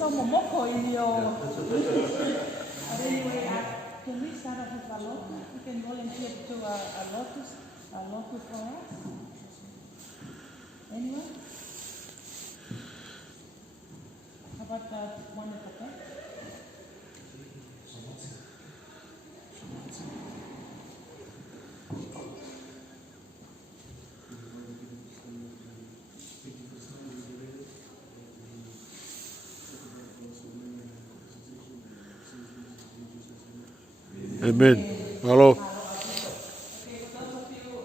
so momoko in your... But anyway, can we start off with a lotus? We can volunteer to do a lotus for us. Anyone? How about the one at the back? Amen. Hello. Okay, for those of you who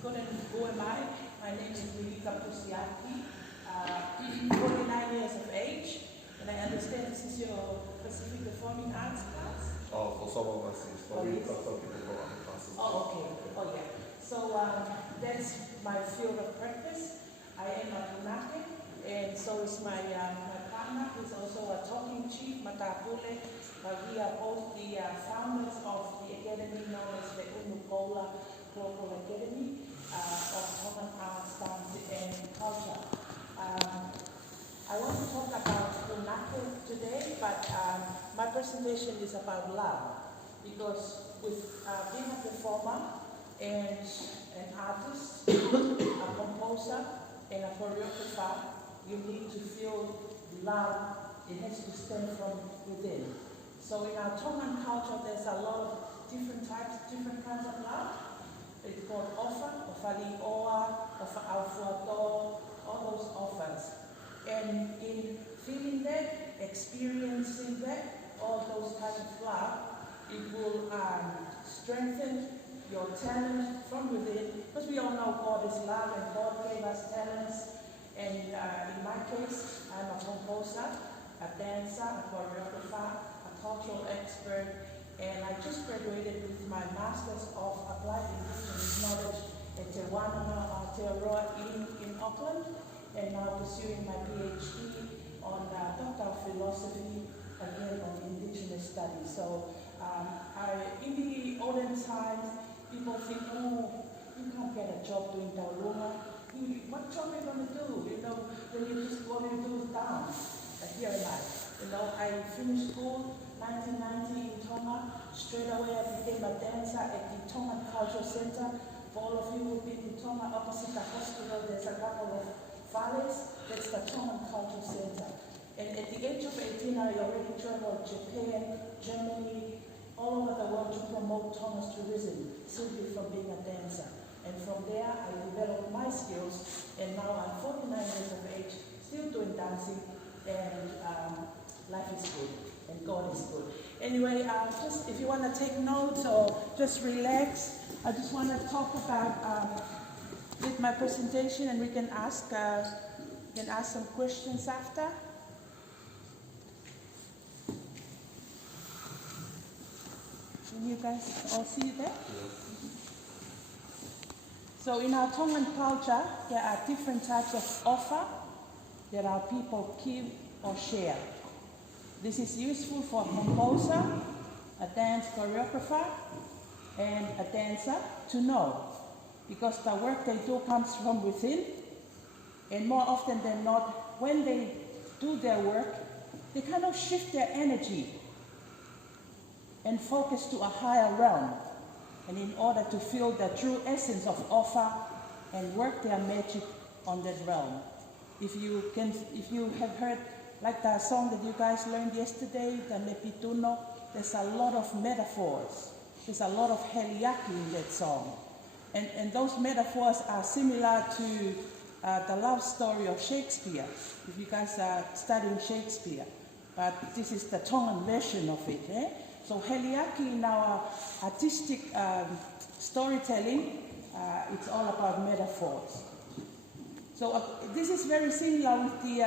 couldn't go in my name is Rika Pusiaki, 49 years of age, and I understand this is your Pacific Performing Arts class? For some of us, it's for me, for some people for other classes. Oh, okay. Oh, yeah. So that's my field of practice. I am a Punake, and so is my partner, who's also a talking chief, Matapule. We are both the founders of the academy known as the Fe'unukoula Global Academy of Tongan Arts, Dance and Culture. I want to talk about Punake today, but my presentation is about love, because with being a performer and an artist, a composer and a choreographer, you need to feel love. It has to stem from within. So in our Tongan culture, there's a lot of different kinds of love. It's called Ofa, Ofa Faka-Tonga, all those offers. And in feeling that, experiencing that, all those types of love, it will strengthen your talent from within. Because we all know God is love and God gave us talents. And in my case, I'm a composer, a dancer, a choreographer, cultural expert, and I just graduated with my Masters of Applied Indigenous Knowledge at Te Wānanga Aotearoa in Auckland, and now pursuing my PhD on Doctor of Philosophy, again on Indigenous Studies. So in the olden times, people think, oh, you can't get a job doing taurunga. What job are you going to do? You know, then you just want to do dance. Here in life. You know, I finished school 1990 in Tonga. Straight away I became a dancer at the Tongan Cultural Center. For all of you who've been in Tonga, opposite the hospital, there's a couple of valleys. That's the Tongan Cultural Center. And at the age of 18, I already traveled Japan, Germany, all over the world to promote Tonga's tourism, simply from being a dancer. And from there, I developed my skills, and now I'm 49 years of age, still doing dancing, and life is good, and God is good. Anyway, just if you want to take notes or just relax, I just want to talk about with my presentation, and we can ask some questions after. Can you guys all see that? So in our Tongan culture, there are different types of offer that our people give or share. This is useful for a composer, a dance choreographer, and a dancer to know, because the work they do comes from within, and more often than not, when they do their work, they kind of shift their energy and focus to a higher realm, and in order to feel the true essence of offer and work their magic on that realm. If you have heard, like the song that you guys learned yesterday, the Nepituno, there's a lot of metaphors. There's a lot of heliaki in that song. And those metaphors are similar to the love story of Shakespeare, if you guys are studying Shakespeare. But this is the Tongan version of it. So heliaki in our artistic storytelling, it's all about metaphors. So this is very similar with the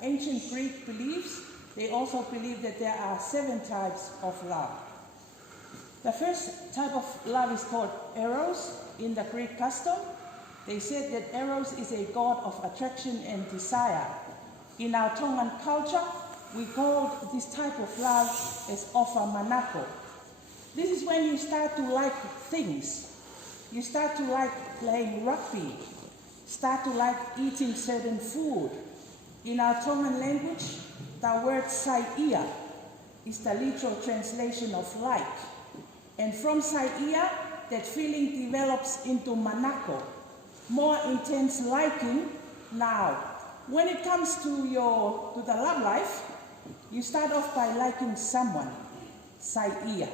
ancient Greek beliefs. They also believe that there are 7 types of love. The first type of love is called eros in the Greek custom. They said that eros is a god of attraction and desire. In our Tongan culture, we call this type of love as ofa manako. This is when you start to like things. You start to like playing rugby, start to like eating certain food. In our Tongan language, the word Sai'ia is the literal translation of like. And from Sai'ia, that feeling develops into manako, more intense liking. Now, when it comes to the love life, you start off by liking someone, Sai'ia.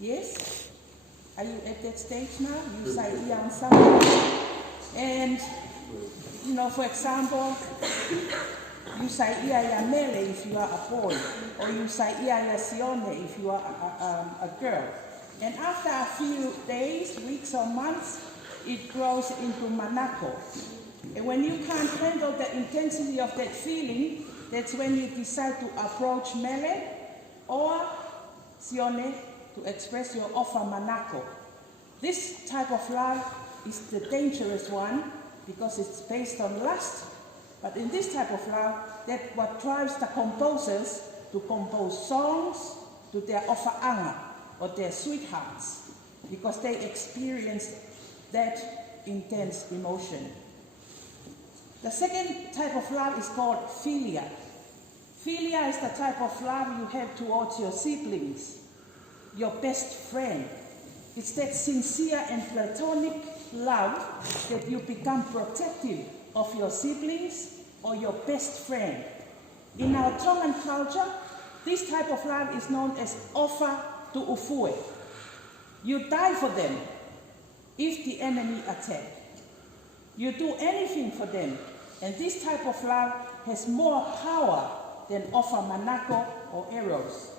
Yes? Are you at that stage now? You Sai'ia on someone. And, for example, you Sai'ia ya mele if you are a boy, or you Sai'ia ya sione if you are a girl. And after a few days, weeks or months, it grows into manako. And when you can't handle the intensity of that feeling, that's when you decide to approach mele or sione to express your ofa manako. This type of love is the dangerous one because it's based on lust. But in this type of love, that's what drives the composers to compose songs to their ofa'anga or their sweethearts, because they experience that intense emotion. The second type of love is called philia. Philia is the type of love you have towards your siblings, your best friend. It's that sincere and platonic love that you become protective of your siblings or your best friend. In our Tongan culture, this type of love is known as ofa to ufue. You die for them if the enemy attack. You do anything for them, and this type of love has more power than ofa manako or eros.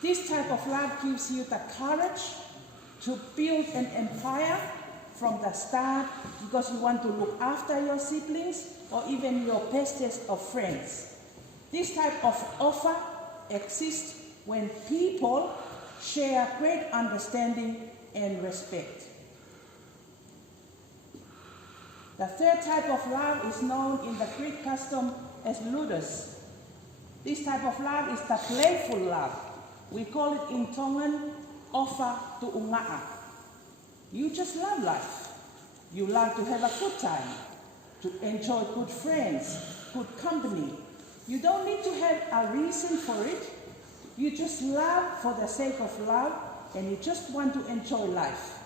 This type of love gives you the courage to build an empire from the start because you want to look after your siblings or even your bestest of friends. This type of offer exists when people share great understanding and respect. The third type of love is known in the Greek custom as ludus. This type of love is the playful love. We call it in Tongan, ofa to unga'a. You just love life. You love to have a good time, to enjoy good friends, good company. You don't need to have a reason for it. You just love for the sake of love, and you just want to enjoy life.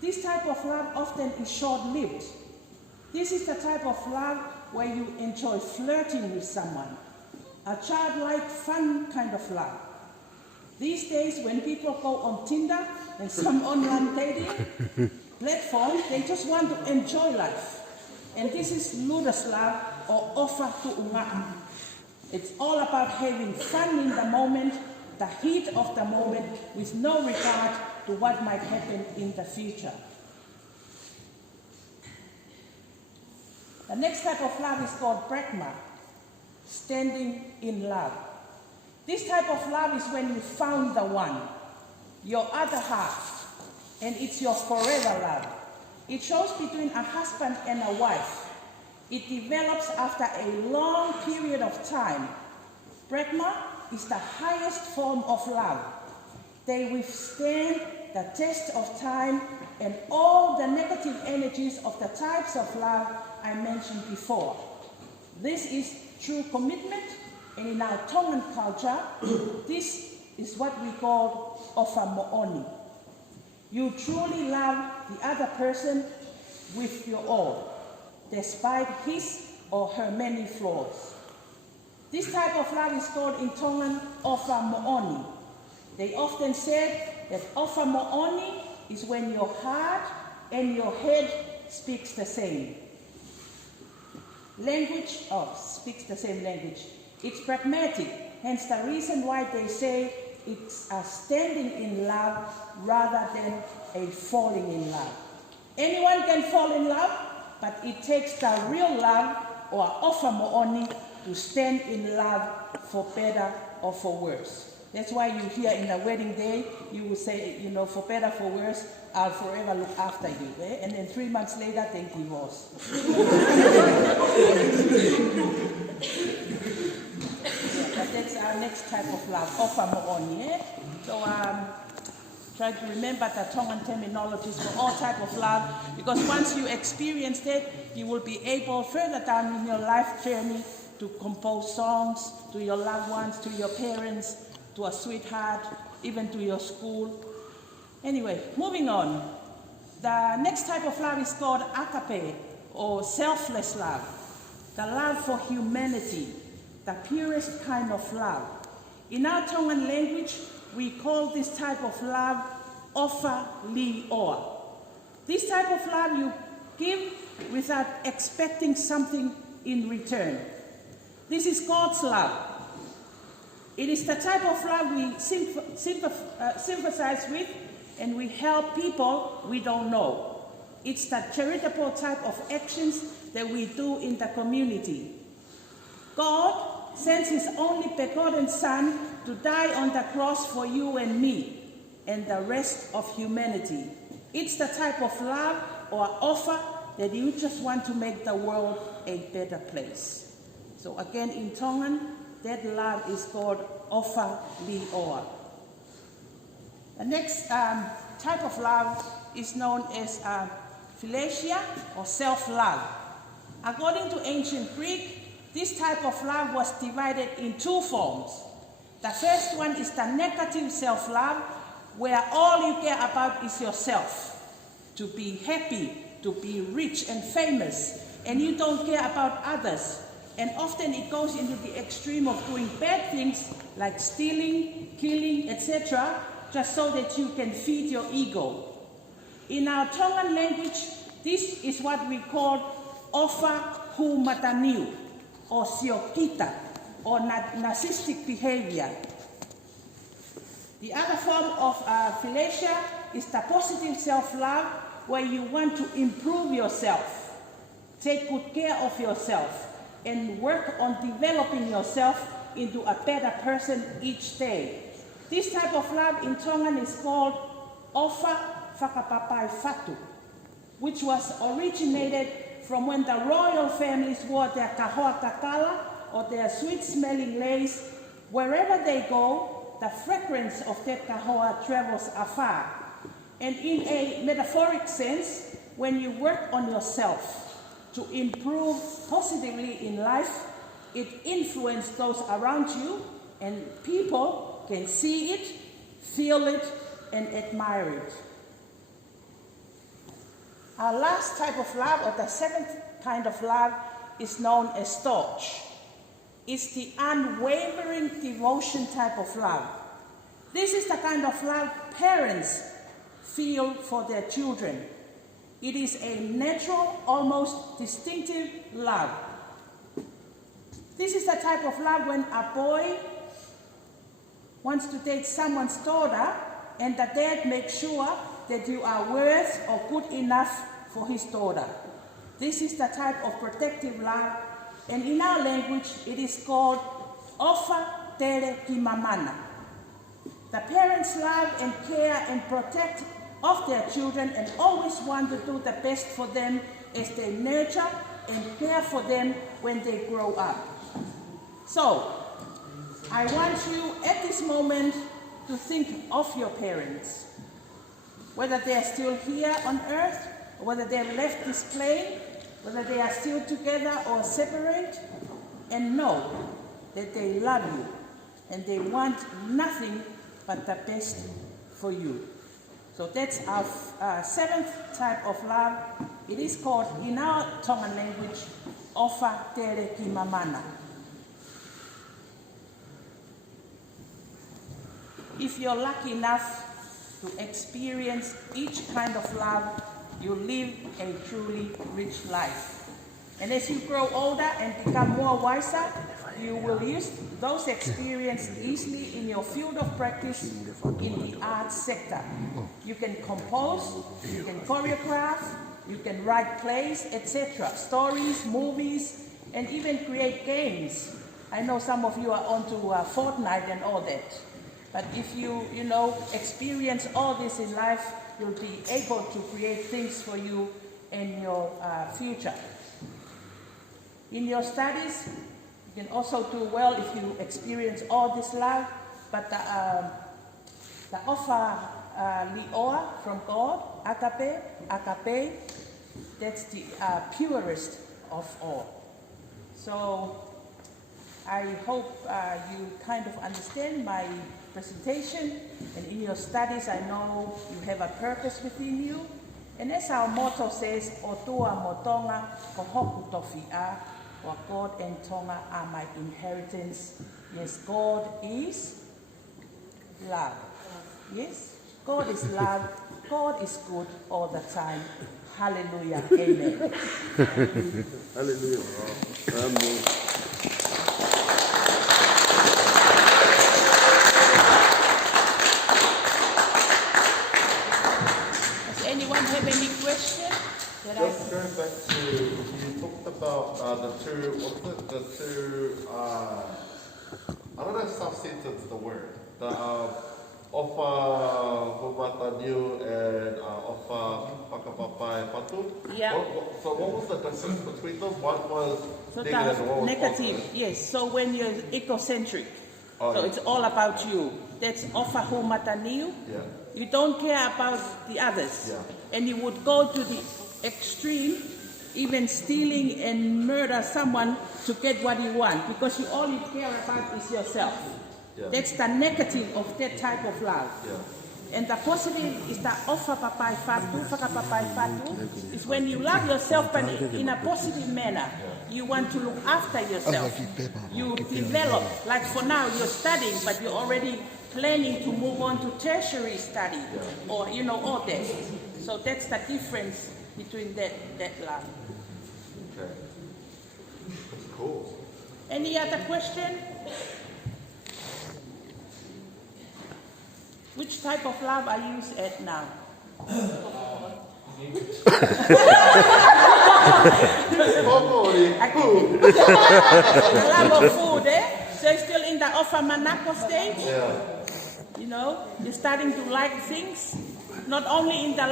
This type of love often is short-lived. This is the type of love where you enjoy flirting with someone, a childlike, fun kind of love. These days, when people go on Tinder and some online dating platform, they just want to enjoy life. And this is ludus love or ofa to unga'a. It's all about having fun in the moment, the heat of the moment, with no regard to what might happen in the future. The next type of love is called pragma, standing in love. This type of love is when you found the one, your other half, and it's your forever love. It shows between a husband and a wife. It develops after a long period of time. Pragma is the highest form of love. They withstand the test of time and all the negative energies of the types of love I mentioned before. This is true commitment, and in our Tongan culture, this is what we call ofa mo'oni. You truly love the other person with your all, despite his or her many flaws. This type of love is called in Tongan ofa mo'oni. They often said that ofa mo'oni is when your heart and your head speaks the same language, speaks the same language. It's pragmatic, hence the reason why they say it's a standing in love rather than a falling in love. Anyone can fall in love, but it takes the real love or ofa mo'oni to stand in love for better or for worse. That's why you hear in the wedding day, you will say, for better, for worse, I'll forever look after you. Eh? And then 3 months later, they divorce. But that's our next type of love, ofa mo'oni. Eh? So try to remember the Tongan terminologies for all type of love, because once you experience it, you will be able further down in your life journey to compose songs to your loved ones, to your parents, to a sweetheart, even to your school. Anyway, moving on. The next type of love is called agape, or selfless love. The love for humanity, the purest kind of love. In our Tongan language, we call this type of love Ofa Faka-Tonga. This type of love you give without expecting something in return. This is God's love. It is the type of love we sympathize with, and we help people we don't know. It's the charitable type of actions that we do in the community. God sends His only begotten Son to die on the cross for you and me and the rest of humanity. It's the type of love or offer that you just want to make the world a better place. So again, in Tongan, that love is called Ofa Faka-Tonga. The next type of love is known as philatia, or self-love. According to ancient Greek, this type of love was divided in two forms. The first one is the negative self-love, where all you care about is yourself, to be happy, to be rich and famous, and you don't care about others. And often it goes into the extreme of doing bad things like stealing, killing, etc., just so that you can feed your ego. In our Tongan language, this is what we call Ofa Faka-Tonga, or siokita, or narcissistic behavior. The other form of philatia is the positive self-love, where you want to improve yourself, take good care of yourself, and work on developing yourself into a better person each day. This type of love in Tongan is called Ofa Faka-Tonga, which was originated from when the royal families wore their kahoa kakala, or their sweet-smelling lace. Wherever they go, the fragrance of that kahoa travels afar. And in a metaphoric sense, when you work on yourself to improve positively in life, it influences those around you, and people can see it, feel it, and admire it. Our last type of love, or the seventh kind of love, is known as storge. It's the unwavering devotion type of love. This is the kind of love parents feel for their children. It is a natural, almost distinctive love. This is the type of love when a boy wants to date someone's daughter, and the dad makes sure that you are worth or good enough for his daughter. This is the type of protective love, and in our language it is called Ofa Tere Ki Mamana. The parents love and care and protect of their children, and always want to do the best for them as they nurture and care for them when they grow up. So, I want you at this moment to think of your parents, whether they are still here on earth, or whether they have left this plane, whether they are still together or separate, and know that they love you and they want nothing but the best for you. So that's our seventh type of love. It is called, in our Tongan language, Ofa Tere Ki Mamana. If you're lucky enough to experience each kind of love, you live a truly rich life. And as you grow older and become more wiser, you will use those experiences easily in your field of practice in the arts sector. You can compose, you can choreograph, you can write plays, etc., stories, movies, and even create games. I know some of you are onto Fortnite and all that. But if you experience all this in life, you'll be able to create things for you in your future. In your studies, you can also do well if you experience all this love, but the Ofa li'oa from God, agape, that's the purest of all. So I hope you kind of understand my presentation, and in your studies I know you have a purpose within you. And as our motto says, o tua mo tonga, ko hoku tofi a, wa God and Tonga are my inheritance. Yes, God is love. Yes, God is love. God is good all the time. Hallelujah. Amen. Hallelujah. Amen. Does anyone have any question? Just going back to, you talked about the two, what was it? The two, I don't know if self-centered's the word. The Ofa Faka-Tonga and Ofa Faka-Tonga. Yeah. So what was the difference between them? One was So negative and one was negative, positive. yes. So when you're egocentric, Oh, so yeah. it's all about you. That's Ofa Faka-Tonga. Yeah. You don't care about the others. Yeah. And you would go to the extreme, even stealing and murder someone to get what you want, because you all you care about is yourself. Yeah. That's the negative of that type of love. Yeah. And the positive is the Ofa Faka-Tonga is when you love yourself but in a positive manner. You want to look after yourself. You develop, like for now you're studying, but you're already planning to move on to tertiary study, or all that. So that's the difference between that love. Okay. That's cool. Any other question? Which type of love are you at now? The love of food, eh? So you're still in the Ofa Manako stage? Yeah. You're starting to like things. Not only in the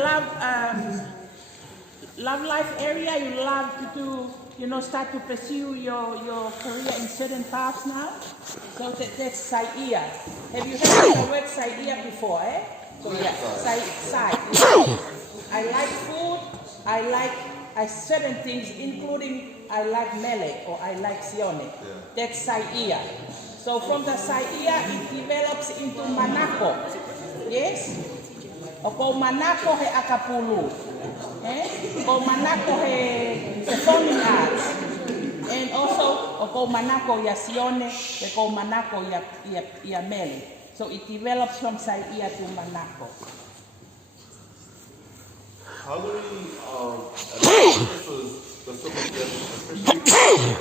love life area, you love to start to pursue your career in certain paths now. So that's Saia. Have you heard of the word Saia before, eh? So yeah, Sai. I like food, I like certain things, including I like mele or I like sione. Yeah. That's Saia. So from the Saia, it develops into Manako. Yes? Oko Manako he akapulu. Oko Manako he performing arts. And also, oko Manako ya sione, oko Manako ya mele. So it develops from Saia to Manako. How do we, this is specifically, especially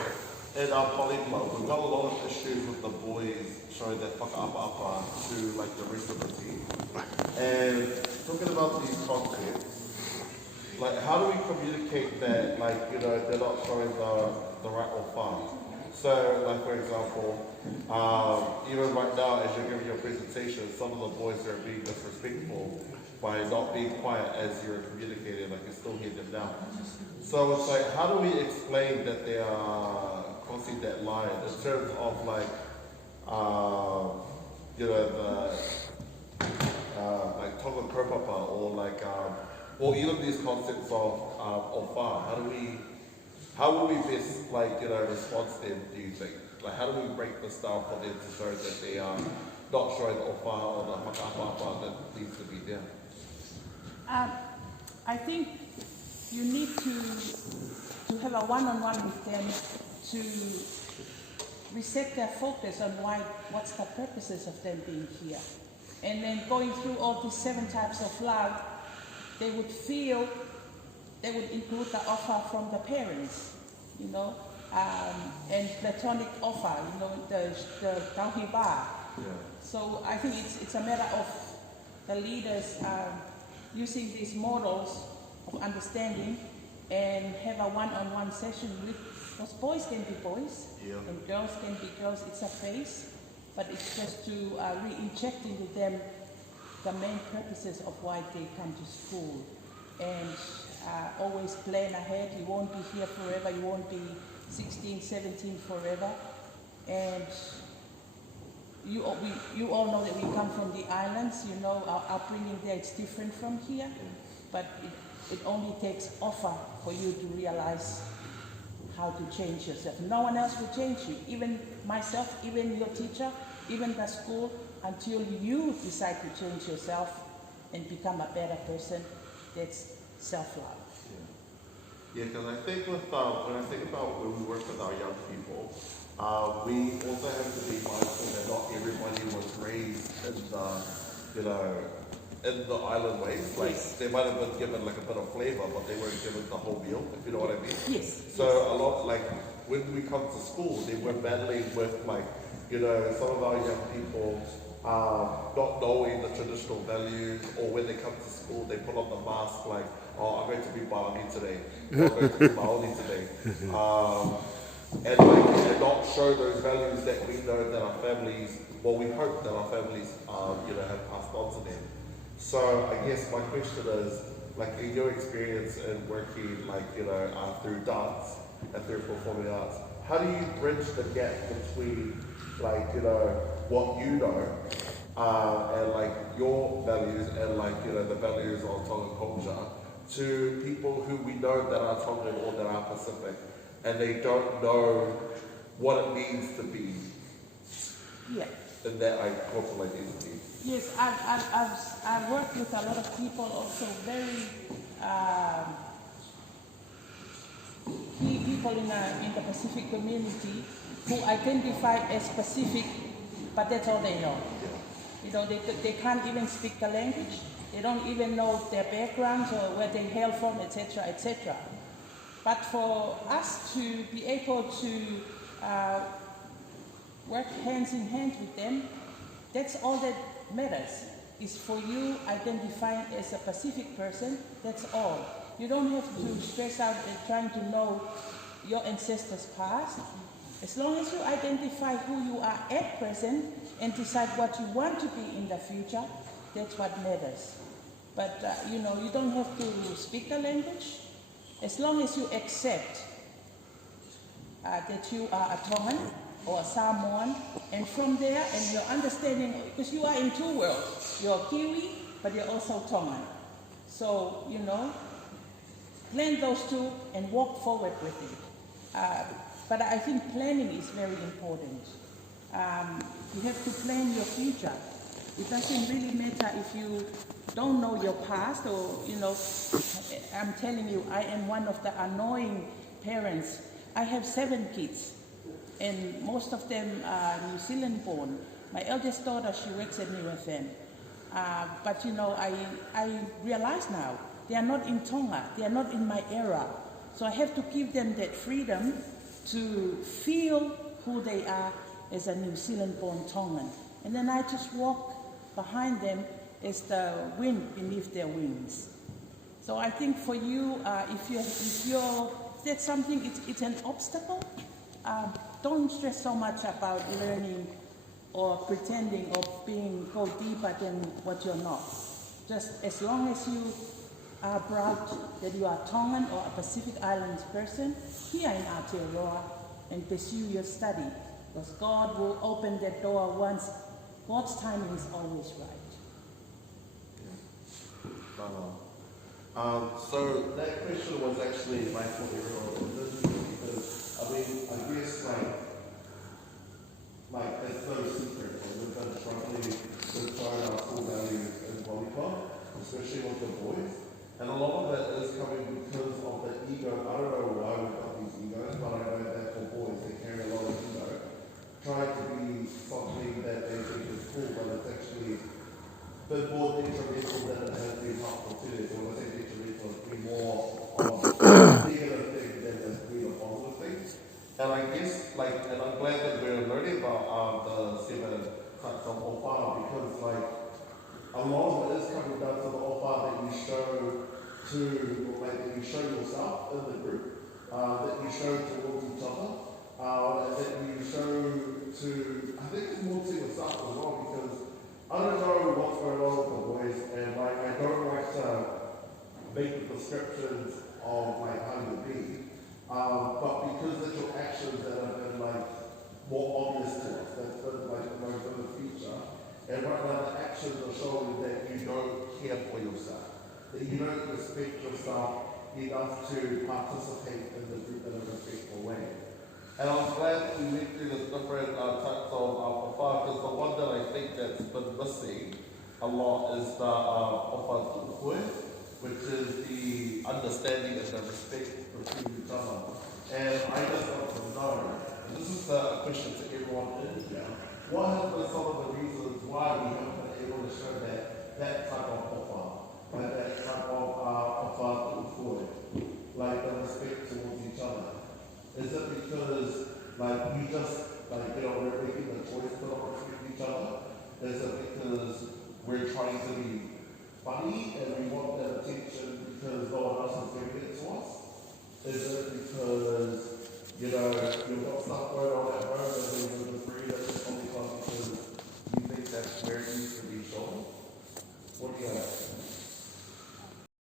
in our poly club, we've got a lot of issues with the boys showing that whakaapa to like the rest of the team. And talking about these concepts, like how do we communicate that, like, they're not showing the right or far? So, like for example, even right now as you're giving your presentation, some of the boys are being disrespectful by not being quiet as you're communicating, like you still hear them now. So it's like, how do we explain that they are crossing that line in terms of like, like Tonga Kaupapa or like, or even these concepts of Ofa? How would we best respond to them, do you think? Like how do we break this down for them to show that they are not showing the Ofa or the whakaapa that needs to be there? I think you need to have a one-on-one with them to reset their focus on what's the purposes of them being here. And then going through all these 7 types of love, they would include the offer from the parents, and platonic offer, the tauhiba. Yeah. So I think it's a matter of the leaders using these models of understanding and have a one-on-one session with, because boys can be boys, and girls can be girls. It's a phase, but it's just to re-inject into them the main purposes of why they come to school. And always plan ahead. You won't be here forever. You won't be 16, 17 forever. And you all know that we come from the islands. You know, our upbringing there it's different from here, but it only takes offer for you to realize how to change yourself. No one else will change you, even myself, even your teacher, even the school, until you decide to change yourself and become a better person. That's self-love. Yeah, because I think with when I think about when we work with our young people, we also have to be mindful that not everybody was raised in the island ways. Like they might have been given like a bit of flavor, but they weren't given the whole meal, if you know what I mean. Yes. So a lot, like when we come to school, they were battling with like, some of our young people not knowing the traditional values, or when they come to school, they put on the mask like, oh, I'm going to be Maori today, or I'm going to be Maori today. And not show those values that we know that our families, well, we hope that our families, have passed on to them. So I guess my question is, like in your experience in working, through dance and through performing arts, how do you bridge the gap between, what you know, and like your values and the values of Tongan culture to people who we know that are Tongan or that are Pacific, and they don't know what it means to be in that cultural identity? Yes, I've worked with a lot of people also very key people in the Pacific community who identify as Pacific, but that's all they know. You know, they can't even speak the language. They don't even know their backgrounds or where they hail from, etc., etc. But for us to be able to work hands in hand with them, that's all that matters, is for you identifying as a Pacific person. That's all. You don't have to stress out trying to know your ancestors' past. As long as you identify who you are at present and decide what you want to be in the future, that's what matters. But you don't have to speak the language. As long as you accept that you are a Tongan or a Samoan, and from there, and your understanding, because you are in two worlds. You're Kiwi, but you're also Tongan. So, blend those two and walk forward with it. But I think planning is very important. You have to plan your future. It doesn't really matter if you don't know your past or, I'm telling you, I am one of the annoying parents. I have 7 kids, and most of them are New Zealand born. My eldest daughter, she works at UFM. But I realize now, they are not in Tonga, they are not in my era. So I have to give them that freedom to feel who they are as a New Zealand born Tongan. And then I just walk behind them as the wind beneath their wings. So I think for you, if that's something, it's an obstacle, don't stress so much about learning or pretending or go deeper than what you're not. Just as long as you are proud that you are Tongan or a Pacific Islands person here in Aotearoa, and pursue your study, because God will open that door once. God's timing is always right. So that question was actually my for everyone in this because I guess it's no secret that we've been struggling with trying our core values in Wellington, especially with the boys. And a lot of that is coming because of the ego. I don't know why we've got these egos, but I know that for boys they carry a lot of ego. Trying to be something that they think is cool, but it's actually been more detrimental than it has been helpful to them. So when I say detrimental, it's been more of a negative thing than it's been a positive thing. And I guess, and I'm glad that we're learning about the 7 types of Ofa, because a lot of it is coming down to the Ofa that you show that you show yourself in the group, that you show towards each other, and that you show to, I think it's more to yourself as well, because I don't know what's going on with the boys, and I don't like to make the descriptions of how you be, but because it's your actions that have been more obvious to us, that's been the most vivid And right now the actions are showing that you don't care for yourself, that you don't respect yourself enough to participate in the group in a respectful way. And I'm glad that we went through the different types of ofa, because the one that I think that's been missing a lot is the ofa, which is the understanding and the respect between each other. And I just want to know, and this is a question to everyone in here, what have been some of the reasons why we haven't been able to show that type of ofa, like that type of ofa, like the respect towards each other? Is it because like we just we're making the choice to not respect each other? Is it because we're trying to be funny and we want that attention because no one else is doing